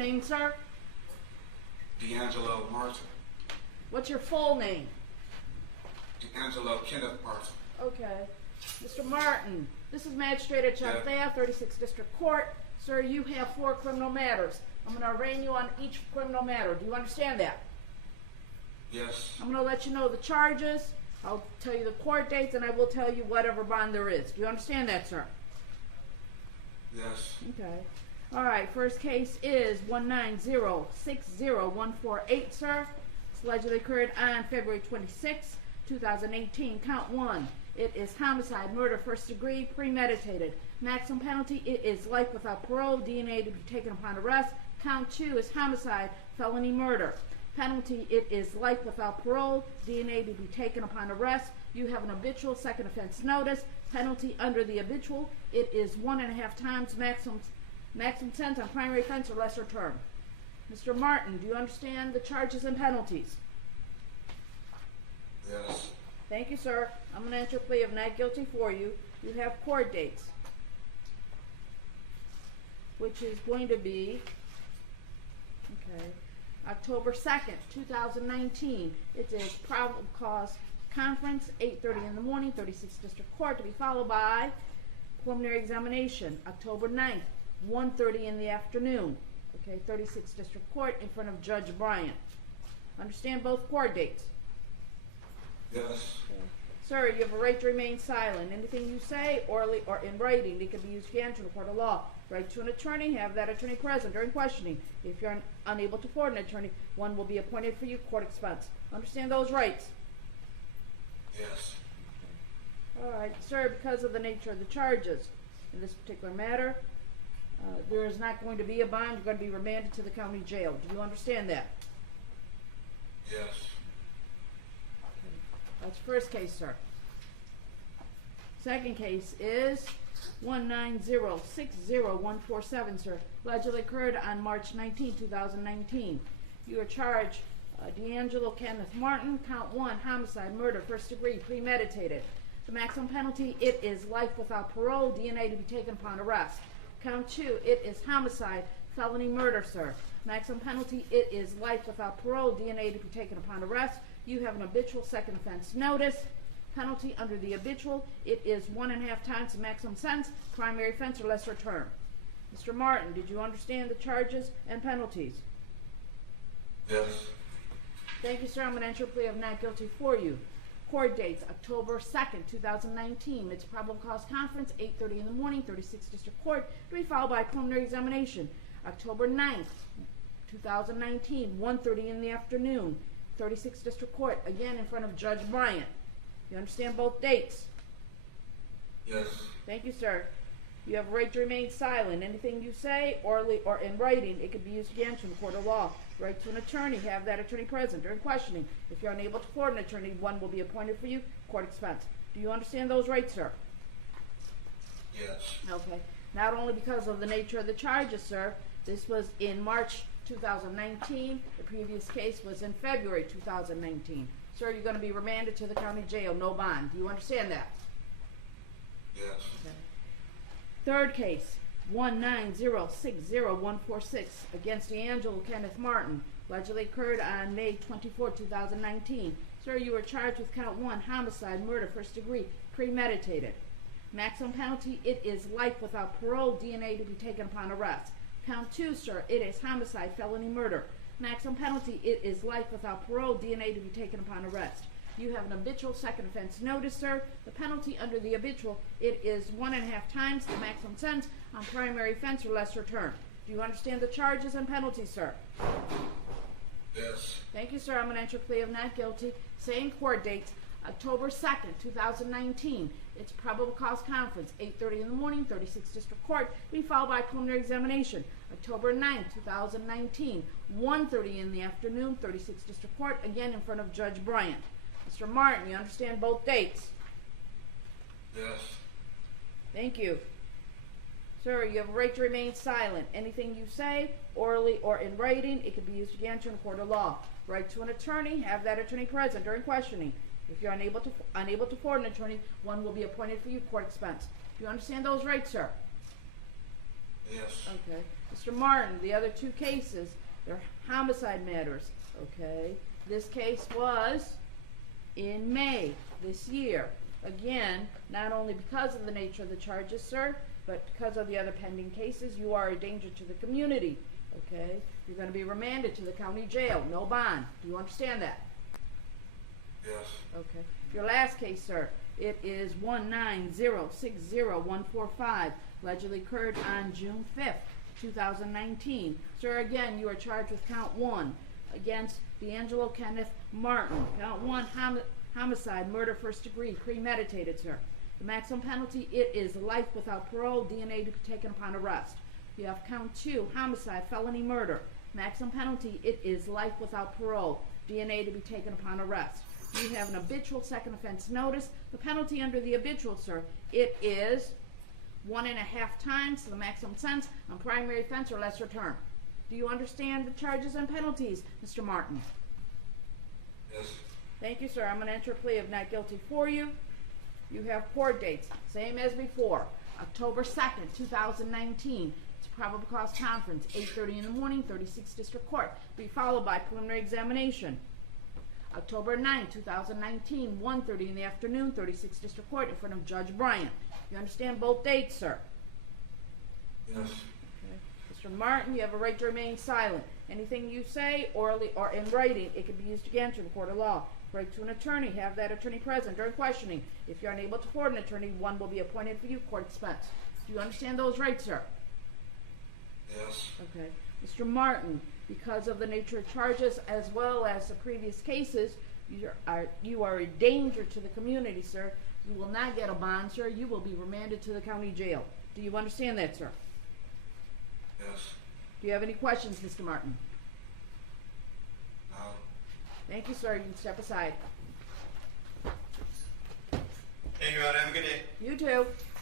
name, sir? Deangelo Martin. What's your full name? Deangelo Kenneth Martin. Okay. Mr. Martin, this is Magistrate Chanthea, 36th District Court. Sir, you have 4 criminal matters. I'm going to arraign you on each criminal matter. Do you understand that? Yes. I'm going to let you know the charges. I'll tell you the court dates, and I will tell you whatever bond there is. Do you understand that, sir? Yes. Okay. All right. First case is 190-60148, sir. It's allegedly occurred on February 26, 2018. Count 1. It is homicide, murder, first degree, premeditated. Maximum penalty, it is life without parole, DNA to be taken upon arrest. Count 2 is homicide, felony murder. Penalty, it is life without parole, DNA to be taken upon arrest. You have an habitual second offense notice. Penalty under the habitual, it is 1.5 times maximum sentence on primary offense or lesser term. Mr. Martin, do you understand the charges and penalties? Yes. Thank you, sir. I'm going to enter a plea of not guilty for you. You have court dates, which is going to be, October 2nd, 2019. It is probable cause conference, 8:30 in the morning, 36th District Court, to be followed by preliminary examination, October 9th, 1:30 in the afternoon. 36th District Court in front of Judge Bryant. Understand both court dates? Yes. Sir, you have a right to remain silent. Anything you say, orally or in writing, that can be used against you in a court of law. Right to an attorney, have that attorney present during questioning. If you're unable to afford an attorney, one will be appointed for you, court expense. Understand those rights? Yes. All right, sir, because of the nature of the charges in this particular matter, there is not going to be a bond. You're going to be remanded to the county jail. Do you understand that? Yes. That's first case, sir. Second case is 190-60147, sir. Allegedly occurred on March 19, 2019. You are charged Deangelo Kenneth Martin, count 1, homicide, murder, first degree, premeditated. The maximum penalty, it is life without parole, DNA to be taken upon arrest. Count 2, it is homicide, felony murder, sir. Maximum penalty, it is life without parole, DNA to be taken upon arrest. You have an habitual second offense notice. Penalty under the habitual, it is 1.5 times the maximum sentence, primary offense or lesser term. Mr. Martin, did you understand the charges and penalties? Yes. Thank you, sir. I'm going to enter a plea of not guilty for you. Court dates, October 2nd, 2019. It's probable cause conference, 8:30 in the morning, 36th District Court, to be followed by preliminary examination. October 9th, 2019, 1:30 in the afternoon, 36th District Court, again in front of Judge Bryant. You understand both dates? Yes. Thank you, sir. You have a right to remain silent. Anything you say, orally or in writing, it can be used against you in the court of law. Right to an attorney, have that attorney present during questioning. If you're unable to afford an attorney, one will be appointed for you, court expense. Do you understand those rights, sir? Yes. Okay. Not only because of the nature of the charges, sir. This was in March 2019. The previous case was in February 2019. Sir, you're going to be remanded to the county jail, no bond. Do you understand that? Yes. Okay. Third case, 190-60146 against Deangelo Kenneth Martin, allegedly occurred on May 24, 2019. Sir, you were charged with count 1, homicide, murder, first degree, premeditated. Maximum penalty, it is life without parole, DNA to be taken upon arrest. Count 2, sir, it is homicide, felony murder. Maximum penalty, it is life without parole, DNA to be taken upon arrest. You have an habitual second offense notice, sir. The penalty under the habitual, it is 1.5 times the maximum sentence on primary offense or lesser term. Do you understand the charges and penalties, sir? Yes. Thank you, sir. I'm going to enter a plea of not guilty. Same court dates, October 2nd, 2019. It's probable cause conference, 8:30 in the morning, 36th District Court, to be followed by preliminary examination. October 9th, 2019, 1:30 in the afternoon, 36th District Court, again in front of Judge Bryant. Mr. Martin, you understand both dates? Yes. Thank you. Sir, you have a right to remain silent. Anything you say, orally or in writing, it can be used against you in a court of law. Right to an attorney, have that attorney present during questioning. If you're unable to afford an attorney, one will be appointed for you, court expense. Do you understand those rights, sir? Yes. Okay. Mr. Martin, the other two cases, they're homicide matters, okay? This case was in May this year. Again, not only because of the nature of the charges, sir, but because of the other pending cases, you are a danger to the community, okay? You're going to be remanded to the county jail, no bond. Do you understand that? Yes. Okay. Your last case, sir, it is 19060-145, allegedly occurred on June 5th, 2019. Sir, again, you are charged with count 1 against Deangelo Kenneth Martin. Count 1, homicide, murder, first degree, premeditated, sir. The maximum penalty, it is life without parole, DNA to be taken upon arrest. You have count 2, homicide, felony murder. Maximum penalty, it is life without parole, DNA to be taken upon arrest. You have an habitual second offense notice. The penalty under the habitual, sir, it is 1.5 times the maximum sentence on primary offense or lesser term. Do you understand the charges and penalties, Mr. Martin? Yes. Thank you, sir. I'm going to enter a plea of not guilty for you. You have court dates, same as before. October 2nd, 2019. It's a probable cause conference, 8:30 in the morning, 36th District Court. Be followed by preliminary examination. October 9, 2019, 1:30 in the afternoon, 36th District Court in front of Judge Bryant. You understand both dates, sir? Yes. Okay. Mr. Martin, you have a right to remain silent. Anything you say, orally or in writing, it can be used against you in the court of law. Right to an attorney, have that attorney present during questioning. If you're unable to afford an attorney, one will be appointed for you, court expense. Do you understand those rights, sir? Yes. Okay. Mr. Martin, because of the nature of charges as well as the previous cases, you are a danger to the community, sir. You will not get a bond, sir. You will be remanded to the county jail. Do you understand that, sir? Yes. Do you have any questions, Mr. Martin? No. Thank you, sir. You can step aside. Thank you, Your Honor. Have a good day. You too.